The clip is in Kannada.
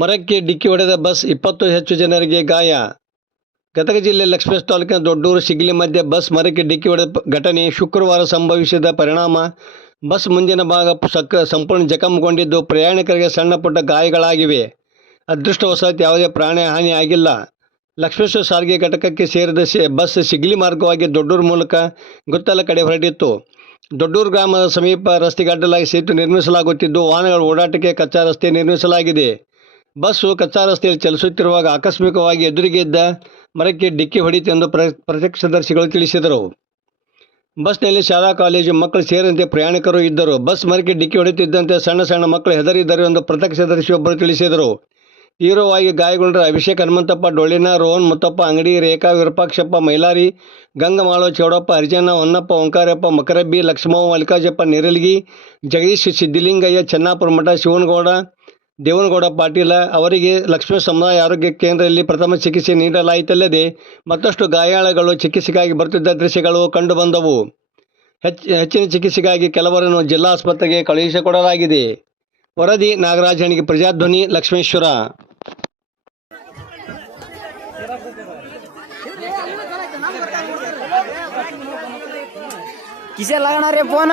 ಮರಕ್ಕೆ ಡಿಕ್ಕಿ ಹೊಡೆದ ಬಸ್ 20 ಹೆಚ್ಚು ಜನರಿಗೆ ಗಾಯ. ಗದಗ ಜಿಲ್ಲೆ ಲಕ್ಷ್ಮೇಶ್ವರ ತಾಲೂಕಿನ ದೊಡ್ಡೂರು ಶಿಗ್ಲಿ ಮಧ್ಯೆ ಬಸ್ ಮರಕ್ಕೆ ಡಿಕ್ಕಿ ಹೊಡೆದ ಘಟನೆ ಶುಕ್ರವಾರ ಸಂಭವಿಸಿದ ಪರಿಣಾಮ ಬಸ್ ಮುಂದಿನ ಭಾಗ ಸಂಪೂರ್ಣ ಜಖಂಗೊಂಡಿದ್ದು ಪ್ರಯಾಣಿಕರಿಗೆ ಸಣ್ಣ ಪುಟ್ಟ ಗಾಯಗಳಾಗಿವೆ. ಅದೃಷ್ಟವಶಾತ್ ಯಾವುದೇ ಪ್ರಾಣ ಹಾನಿ ಆಗಿಲ್ಲ. ಲಕ್ಷ್ಮೇಶ್ವರ ಸಾರಿಗೆ ಘಟಕಕ್ಕೆ ಸೇರಿದ ಬಸ್ ಶಿಗ್ಲಿ ಮಾರ್ಗವಾಗಿ ದೊಡ್ಡೂರು ಮೂಲಕ ಗುತ್ತಲ ಕಡೆ ಹೊರಟಿತ್ತು. ದೊಡ್ಡೂರು ಗ್ರಾಮದ ಸಮೀಪ ರಸ್ತೆಗೆ ಅಡ್ಡಲಾಗಿ ಸೇತುವೆ ನಿರ್ಮಿಸಲಾಗುತ್ತಿದ್ದು ವಾಹನಗಳ ಓಡಾಟಕ್ಕೆ ಕಚ್ಚಾ ರಸ್ತೆ ನಿರ್ಮಿಸಲಾಗಿದೆ. ಬಸ್ಸು ಕಚ್ಚಾ ರಸ್ತೆಯಲ್ಲಿ ಚಲಿಸುತ್ತಿರುವಾಗ ಆಕಸ್ಮಿಕವಾಗಿ ಎದುರಿಗೆ ಇದ್ದ ಮರಕ್ಕೆ ಡಿಕ್ಕಿ ಹೊಡೆಯಿತು ಎಂದು ಪ್ರತ್ಯಕ್ಷದರ್ಶಿಗಳು ತಿಳಿಸಿದರು. ಬಸ್ನಲ್ಲಿ ಶಾಲಾ ಕಾಲೇಜು ಮಕ್ಕಳು ಸೇರಿದಂತೆ ಪ್ರಯಾಣಿಕರು ಇದ್ದರು. ಬಸ್ ಮರಕ್ಕೆ ಡಿಕ್ಕಿ ಹೊಡೆಯುತ್ತಿದ್ದಂತೆ ಸಣ್ಣ ಸಣ್ಣ ಮಕ್ಕಳು ಹೆದರಿದ್ದರು ಎಂದು ಪ್ರತ್ಯಕ್ಷದರ್ಶಿಯೊಬ್ಬರು ತಿಳಿಸಿದರು. ತೀವ್ರವಾಗಿ ಗಾಯಗೊಂಡರ ಅಭಿಷೇಕ್ ಹನುಮಂತಪ್ಪ, ಡೊಳ್ಳಿನ, ರೋಹನ್ ಮುತ್ತಪ್ಪ ಅಂಗಡಿ, ರೇಖಾ ವಿರೂಪಾಕ್ಷಪ್ಪ, ಮೈಲಾರಿ, ಗಂಗಮಾಳೋ, ಚೌಡಪ್ಪ, ಹರಿಜನ, ಹೊನ್ನಪ್ಪ, ಓಂಕಾರಪ್ಪ, ಮಕರಬ್ಬಿ, ಲಕ್ಷ್ಮವ್ವ, ಮಲ್ಲಿಕಾರ್ಜಪ್ಪ, ನೇರಲಗಿ, ಜಗದೀಶ್, ಸಿದ್ದಿಲಿಂಗಯ್ಯ, ಚೆನ್ನಾಪುರ ಮಠ, ಶಿವನಗೌಡ, ದೇವನಗೌಡ ಪಾಟೀಲ ಅವರಿಗೆ ಲಕ್ಷ್ಮೇಶ್ವರ ಸಮುದಾಯ ಆರೋಗ್ಯ ಕೇಂದ್ರದಲ್ಲಿ ಪ್ರಥಮ ಚಿಕಿತ್ಸೆ ನೀಡಲಾಯಿತಲ್ಲದೆ ಮತ್ತಷ್ಟು ಗಾಯಾಳುಗಳು ಚಿಕಿತ್ಸೆಗಾಗಿ ಬರುತ್ತಿದ್ದ ದೃಶ್ಯಗಳು ಕಂಡುಬಂದವು. ಹೆಚ್ಚಿನ ಚಿಕಿತ್ಸೆಗಾಗಿ ಕೆಲವರನ್ನು ಜಿಲ್ಲಾ ಆಸ್ಪತ್ರೆಗೆ ಕಳುಹಿಸಿಕೊಡಲಾಗಿದೆ. ವರದಿ ನಾಗರಾಜ್ ಹಣಿಗೆ, ಪ್ರಜಾಧ್ವನಿ, ಲಕ್ಷ್ಮೇಶ್ವರ. किसे लगना रे फोन